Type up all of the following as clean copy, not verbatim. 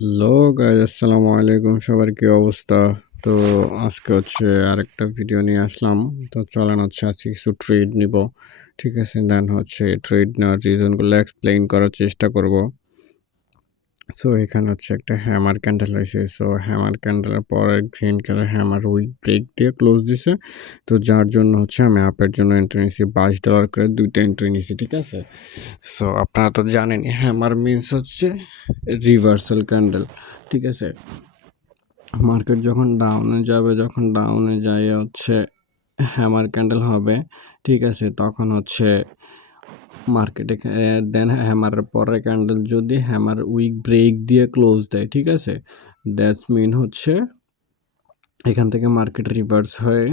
Hello guys, আসসালামু আলাইকুম। সবার কি অবস্থা? তো আজকে আরেকটা ভিডিও নিয়ে আসলাম। তো চলেন আজকে কিছু ট্রেড নিব। ঠিক আছে, দেন ট্রেড নেওয়ার রিজনগুলো এক্সপ্লেইন করার চেষ্টা করব। সো এখানে একটা হ্যামার ক্যান্ডেল হয়েছে। সো হ্যামার ক্যান্ডেলের পরে green colour hammer wick break দিয়ে ক্লোজ দিছে। তো যার জন্য আমি আপের জন্য এন্ট্রি নিছি $22 করে দুইটা এন্ট্রি নিছি। ঠিক আছে, সো আপনারা তো জানেনই হ্যামার মিনস রিভার্সাল ক্যান্ডেল। ঠিক আছে, মার্কেট যখন ডাউনে যাবে, যখন ডাউনে যায় হ্যামার ক্যান্ডেল হবে। ঠিক আছে, তখন মার্কেটে দেন হ্যামারের পরের ক্যান্ডেল যদি হ্যামার উইক ব্রেক দিয়ে ক্লোজ দেয়, ঠিক আছে, দ্যাটস মিন এখান থেকে মার্কেট রিভার্স হয়ে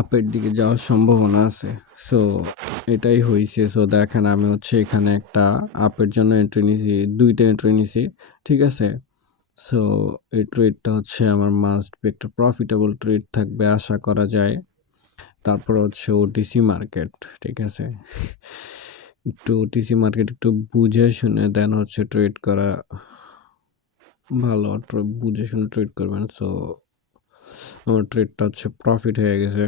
আপের দিকে যাওয়ার সম্ভাবনা আছে। সো এটাই হয়েছে। সো দেখেন আমি এখানে একটা আপের জন্য এন্ট্রি নিছি, দুইটা এন্ট্রি নিছি। ঠিক আছে, সো এই ট্রেডটা আমার মাস্ট বি একটা প্রফিটেবল ট্রেড থাকবে আশা করা যায়। তারপর ওটিসি মার্কেট। ঠিক আছে, একটু ওটিসি মার্কেট একটু বুঝে শুনে দেন ট্রেড করা ভালো। বুঝে শুনে ট্রেড করবেন। সো আমার ট্রেডটা প্রফিট হয়ে গেছে।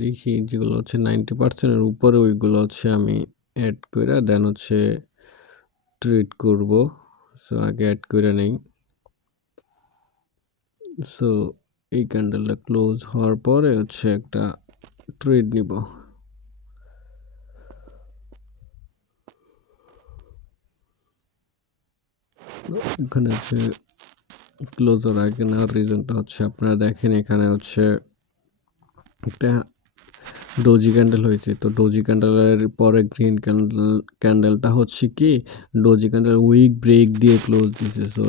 দেখি যেগুলো 90%-এর উপরে ওইগুলো আমি অ্যাড করে দেন ট্রেড করব। সো আগে অ্যাড করে নেই। সো এই ক্যান্ডেলটা ক্লোজ হওয়ার পরে একটা ট্রেড নিব। এখানে ক্লোজ হওয়ার আগে নেওয়ার রিজনটা আপনারা দেখেন এখানে একটা ডোজি ক্যান্ডেল হয়েছে। তো ডোজি ক্যান্ডেলের পরে গ্রিন ক্যান্ডেলটা কি ডোজি ক্যান্ডেল উইক ব্রেক দিয়ে ক্লোজ দিছে। সো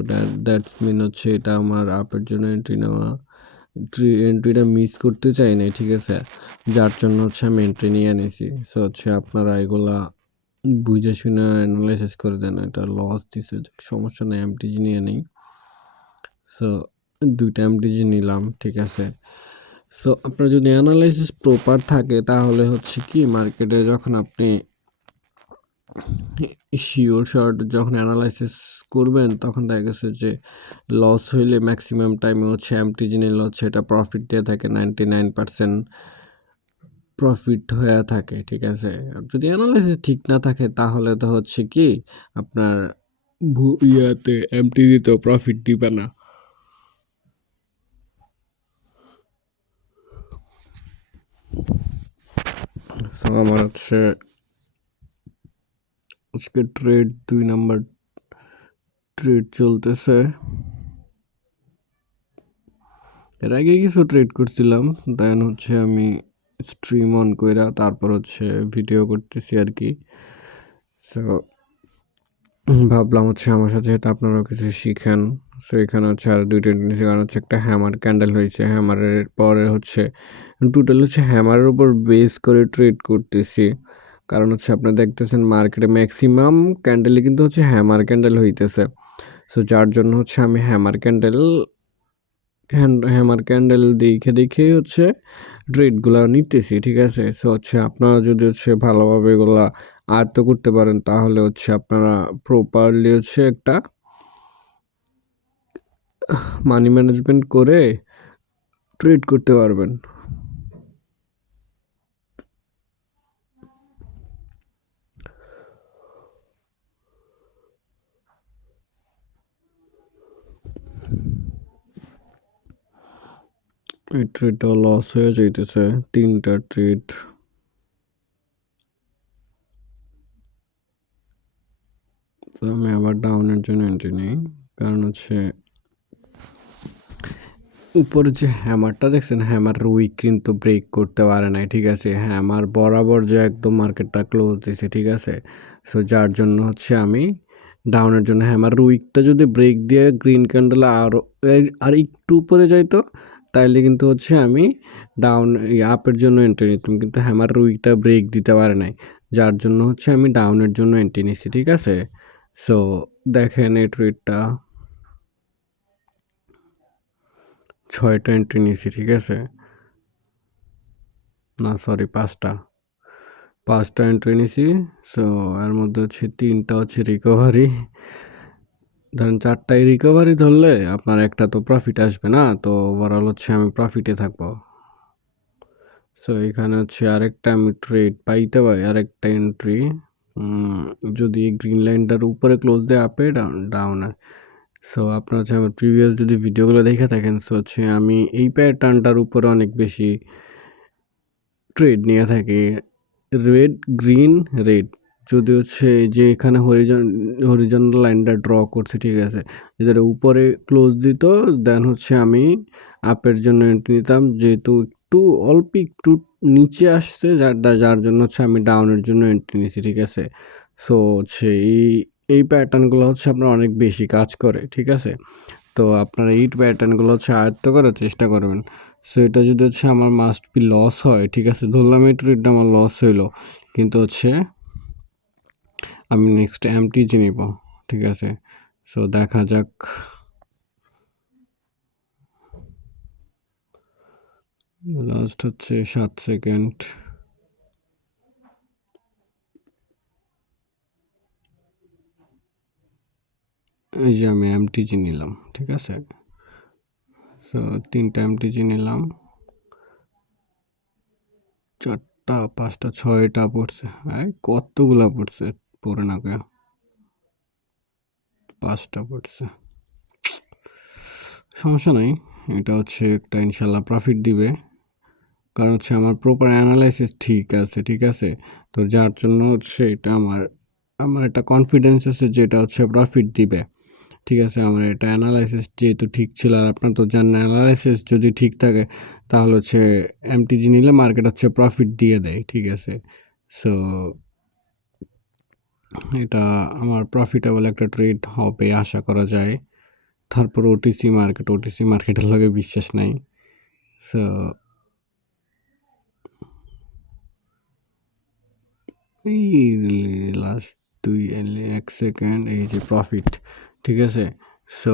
দ্যাটস মিন এটা আমার আপের জন্য এন্ট্রি নেওয়া। এন্ট্রিটা মিস করতে চাই নাই। ঠিক আছে, যার জন্য আমি এন্ট্রি নিয়ে নিছি। সো আপনারা এগুলা বুঝে শুনে অ্যানালাইসিস করে দেন। এটা লস দিছে, সমস্যা নেই, এমটিজি নিয়ে নেই। সো দুইটা এমটিজি নিলাম। ঠিক আছে, সো আপনার যদি অ্যানালাইসিস প্রপার থাকে তাহলে কি মার্কেটে যখন আপনি শিওর শর্ট যখন অ্যানালাইসিস করবেন তখন দেখা গেছে যে লস হইলে ম্যাক্সিমাম টাইমে এমটিজি নিলে এটা প্রফিট দিয়ে থাকে। 99% প্রফিট হয়ে থাকে। ঠিক আছে, আর যদি অ্যানালাইসিস ঠিক না থাকে তাহলে তো কি আপনার এমটিজিতেও প্রফিট দিবে না। সো আমার আজকে ট্রেড 2 নাম্বার ট্রেড চলতেছে। এর আগে কিছু ট্রেড করছিলাম, দেন আমি স্ট্রিম অন কইরা তারপর ভিডিও করতেছি আর কি। সো ভাবলাম আমার সাথে সাথে আপনারাও কিছু শিখেন। সো এখানে আর দুইটা জিনিস, কারণ একটা হ্যামার ক্যান্ডেল হয়েছে, হ্যামারের পরে টোটাল হ্যামারের উপর বেস করে ট্রেড করতেছি। কারণ আপনারা দেখতেছেন মার্কেটে ম্যাক্সিমাম ক্যান্ডেলই কিন্তু হ্যামার ক্যান্ডেল হইতেছে। সো যার জন্য আমি হ্যামার ক্যান্ডেল দেখে দেখে ট্রেডগুলো নিতেছি। ঠিক আছে, সো আপনারা যদি ভালোভাবে এগুলা আয়ত্ত করতে পারেন তাহলে আপনারা প্রপারলি একটা মানি ম্যানেজমেন্ট করে ট্রেড করতে পারবেন। এই ট্রেডটা লস হয়ে যাইতেছে, 3টা ট্রেড। তো আমি আবার ডাউনের জন্য এন্ট্রি নিই, কারণ উপরে যে হ্যামারটা দেখছেন, হ্যামার উইক কিন্তু ব্রেক করতে পারে নাই। ঠিক আছে, হ্যামার বরাবর যে একদম মার্কেটটা ক্লোজ দিছে। ঠিক আছে, সো যার জন্য আমি ডাউনের জন্য হ্যামার উইকটা যদি ব্রেক দিয়ে গ্রিন ক্যান্ডেল আর একটু উপরে যাইতো তাইলে কিন্তু আমি ডাউন আপের জন্য এন্ট্রি নিতাম, কিন্তু হ্যামার উইকটা ব্রেক দিতে পারে নাই, যার জন্য আমি ডাউনের জন্য এন্ট্রি নিছি। ঠিক আছে, সো দেখেন এই ট্রেডটা 6টা এন্ট্রি নিয়েছি। ঠিক আছে, না সরি 5টা, 5টা এন্ট্রি নিছি। সো এর মধ্যে হচ্ছে 3টা হচ্ছে রিকভারি। ধরেন 4টাই রিকভারি ধরলে আপনার একটা তো প্রফিট আসবে না, তো ওভারঅল হচ্ছে আমি প্রফিটে থাকবো। সো এখানে হচ্ছে আরেকটা আমি ট্রেড পাইতে পারি, আরেকটা এন্ট্রি যদি গ্রিন লাইনটার উপরে ক্লোজ দেয় আপে ডাউনে। সো আপনার হচ্ছে আমার প্রিভিয়াস যদি ভিডিওগুলো দেখে থাকেন, সো হচ্ছে আমি এই প্যাটার্নটার উপরে অনেক বেশি ট্রেড নিয়ে থাকি। রেড গ্রিন রেড যদি হচ্ছে যে এখানে হরিজন্টাল লাইনটা ড্র করছে, ঠিক আছে, যেটা উপরে ক্লোজ দিত দেন হচ্ছে আমি আপের জন্য এন্ট্রি নিতাম, যেহেতু একটু নিচে আসছে যার জন্য হচ্ছে আমি ডাউনের জন্য এন্ট্রি নিছি, ঠিক আছে। সো হচ্ছে এই প্যাটার্নগুলো হচ্ছে আপনার অনেক বেশি কাজ করে, ঠিক আছে। তো আপনারা এই প্যাটার্নগুলো হচ্ছে আয়ত্ত করার চেষ্টা করবেন। সো এটা যদি হচ্ছে আমার মাস্ট বি লস হয়, ঠিক আছে, ধরলাম এই ট্রেডটা আমার লস হইলো, কিন্তু হচ্ছে আমি নেক্সট এমটিজি নিব, ঠিক আছে। সো দেখা যাক। লাস্ট হচ্ছে 7 সেকেন্ড। এই যে আমি এমটিজি নিলাম, ঠিক আছে। সো 3টা এমটিজি নিলাম, 4টা 5টা 6টা পড়ছে। কতগুলা পড়ছে, পড়ে না কে, 5টা পড়ছে। সমস্যা নাই, এটা হচ্ছে একটা ইনশাল্লাহ প্রফিট দিবে, কারণ হচ্ছে আমার প্রপার অ্যানালাইসিস ঠিক আছে, ঠিক আছে। তো যার জন্য হচ্ছে এটা আমার আমার একটা কনফিডেন্স আছে যে এটা হচ্ছে প্রফিট দিবে, ঠিক আছে। আমার এটা অ্যানালাইসিস যেহেতু ঠিক ছিল, আর আপনার তো জানেন অ্যানালাইসিস যদি ঠিক থাকে তাহলে হচ্ছে এমটিজি নিলে মার্কেট হচ্ছে প্রফিট দিয়ে দেয়, ঠিক আছে। সো এটা আমার প্রফিটেবল একটা ট্রেড হবে আশা করা যায়। তারপর ওটিসি মার্কেটের লগে বিশ্বাস নাই। সো এই লাস্ট 1 সেকেন্ড, এই যে প্রফিট, ঠিক আছে। সো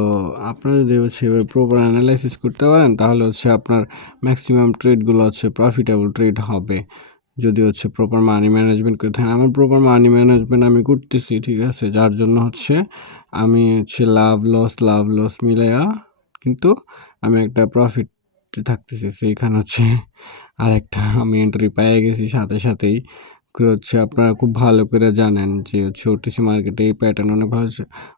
আপনারা যদি হচ্ছে প্রপার অ্যানালাইসিস করতে পারেন তাহলে হচ্ছে আপনার ম্যাক্সিমাম ট্রেডগুলো হচ্ছে প্রফিটেবল ট্রেড হবে, যদি হচ্ছে প্রপার মানি ম্যানেজমেন্ট করে থাকেন। আমার প্রপার মানি ম্যানেজমেন্ট আমি করতেছি, ঠিক আছে, যার জন্য হচ্ছে আমি হচ্ছে লাভ লস মিলাইয়া কিন্তু আমি একটা প্রফিট থাকতেছি। সেইখানে হচ্ছে আরেকটা আমি এন্ট্রি পেয়ে গেছি সাথে সাথেই। হচ্ছে আপনারা খুব ভালো করে জানেন যে হচ্ছে ওটিসি মার্কেটে এই প্যাটার্ন অনেক ভালো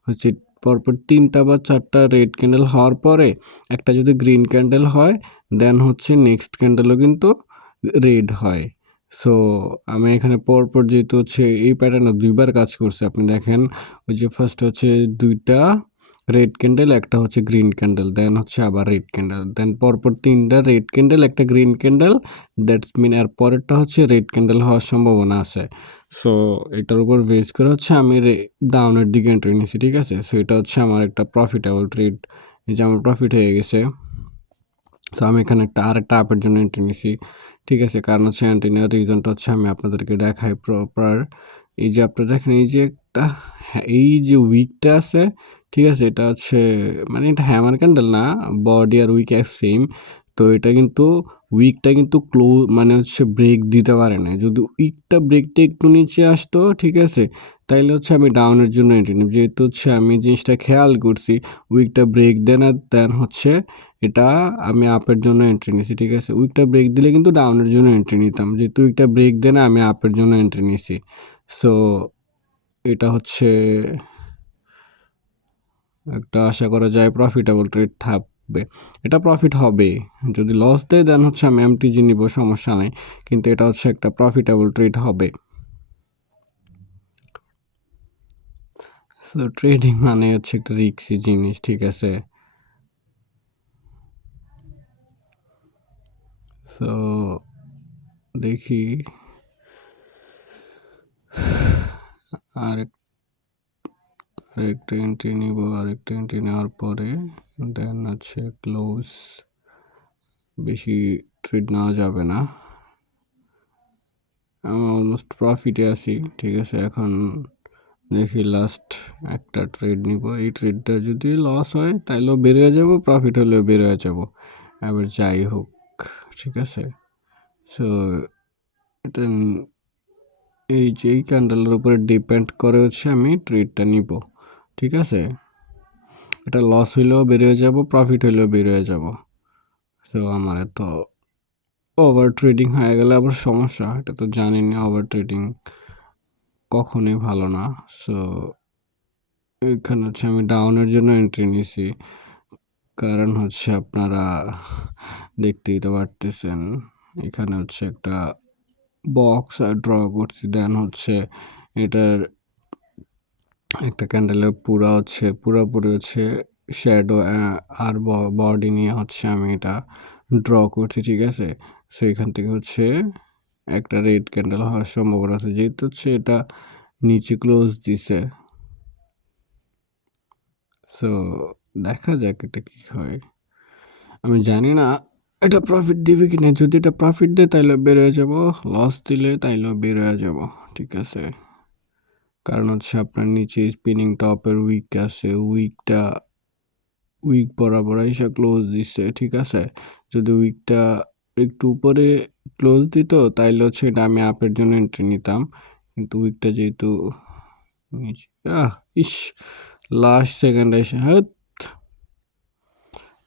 হচ্ছে পরপর 3টা বা 4টা রেড ক্যান্ডেল হওয়ার পরে একটা যদি গ্রিন ক্যান্ডেল হয় দেন হচ্ছে নেক্সট ক্যান্ডেলও কিন্তু রেড হয়। সো আমি এখানে পরপর যেহেতু হচ্ছে এই প্যাটার্নে 2বার কাজ করছে, আপনি দেখেন ওই যে ফার্স্ট হচ্ছে 2টা রেড ক্যান্ডেল, একটা হচ্ছে গ্রিন ক্যান্ডেল, দেন হচ্ছে আবার রেড ক্যান্ডেল, দেন পরপর 3টা রেড ক্যান্ডেল, একটা গ্রিন ক্যান্ডেল, দ্যাটস মিন এর পরেরটা হচ্ছে রেড ক্যান্ডেল হওয়ার সম্ভাবনা আছে। সো এটার উপর বেস করে হচ্ছে আমি ডাউনের দিকে এন্ট্রি নিয়েছি, ঠিক আছে। সো এটা হচ্ছে আমার একটা প্রফিটেবল ট্রেড, এই যে আমার প্রফিট হয়ে গেছে। সো আমি এখানে আরেকটা আপের জন্য এন্ট্রি নিছি, ঠিক আছে। কারণ হচ্ছে এন্ট্রি নেওয়ার রিজনটা হচ্ছে আমি আপনাদেরকে দেখাই প্রপার। এই যে আপনারা দেখেন এই যে একটা এই যে উইকটা আছে, ঠিক আছে, এটা হচ্ছে মানে এটা হ্যামার ক্যান্ডেল না, বডি আর উইক এক সেম। তো এটা কিন্তু উইকটা কিন্তু মানে হচ্ছে ব্রেক দিতে পারে না। যদি উইকটা ব্রেকটা একটু নিচে আসতো, ঠিক আছে, তাইলে হচ্ছে আমি ডাউনের জন্য এন্ট্রি নিব। যেহেতু হচ্ছে আমি জিনিসটা খেয়াল করছি উইকটা ব্রেক দেন আর দেন হচ্ছে এটা আমি আপের জন্য এন্ট্রি নিছি, ঠিক আছে। উইকটা ব্রেক দিলে কিন্তু ডাউনের জন্য এন্ট্রি নিতাম, যেহেতু উইকটা ব্রেক দেয় না আমি আপের জন্য এন্ট্রি নিছি। সো এটা হচ্ছে একটা আশা করা যায় প্রফিটেবল ট্রেড থাকবে, এটা প্রফিট হবে। যদি লস দেয় দেন হচ্ছে আমি এমটিজি নিব, সমস্যা নাই, কিন্তু এটা হচ্ছে একটা প্রফিটেবল ট্রেড হবে। সো ট্রেডিং মানে হচ্ছে একটা রিস্কি জিনিস, ঠিক আছে। সো দেখি আর আরেকটা এন্ট্রি নিব, আরেকটা এন্ট্রি নেওয়ার পরে দেন হচ্ছে ক্লোজ। বেশি ট্রেড নেওয়া যাবে না, আমি অলমোস্ট প্রফিটে আছি, ঠিক আছে। এখন দেখি লাস্ট একটা ট্রেড নিব, এই ট্রেডটা যদি লস হয় তাইলেও বের হয়ে যাব, প্রফিট হলেও বের হয়ে যাব, এবার যাই হোক, ঠিক আছে। সো এটা এই যে এই ক্যান্ডেলের উপরে ডিপেন্ড করে হচ্ছে আমি ট্রেডটা নিব, ঠিক আছে? এটা লস হইলেও বেরিয়ে যাব, প্রফিট হইলেও বেরিয়ে যাব। তো আমার এত ওভার ট্রেডিং হয়ে গেলে আবার সমস্যা, এটা তো জানিনি, ওভার ট্রেডিং কখনোই ভালো না। সো এখানে হচ্ছে আমি ডাউনের জন্য এন্ট্রি নিছি, কারণ হচ্ছে আপনারা দেখতেই তো পারতেছেন এখানে হচ্ছে একটা বক্স ড্র করছি, দেন হচ্ছে এটার একটা ক্যান্ডেলের পুরাপুরি হচ্ছে শ্যাডো আর বডি নিয়ে হচ্ছে আমি এটা ড্র করছি, ঠিক আছে? সো এখান থেকে হচ্ছে একটা রেড ক্যান্ডেল হওয়ার সম্ভাবনা আছে, যেহেতু হচ্ছে এটা নিচে ক্লোজ দিছে। সো দেখা যাক এটা কি হয়। আমি জানি না এটা প্রফিট দিবে কি না। যদি এটা প্রফিট দেয় তাইলে বের হয়ে যাব, লস দিলে তাইলেও বের হয়ে যাব, ঠিক আছে? কারণ হচ্ছে আপনার নিচে স্পিনিং টপের উইক আছে, উইক বরাবর এসে ক্লোজ দিচ্ছে, ঠিক আছে? যদি উইকটা একটু উপরে ক্লোজ দিত তাইলে হচ্ছে এটা আমি আপের জন্য এন্ট্রি নিতাম, কিন্তু উইকটা যেহেতু নিচে ইস লাস্ট সেকেন্ডে এসে, হ্যাঁ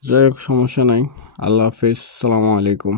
যাই হোক সমস্যা নাই। আল্লাহ হাফিজ, সালামু আলাইকুম।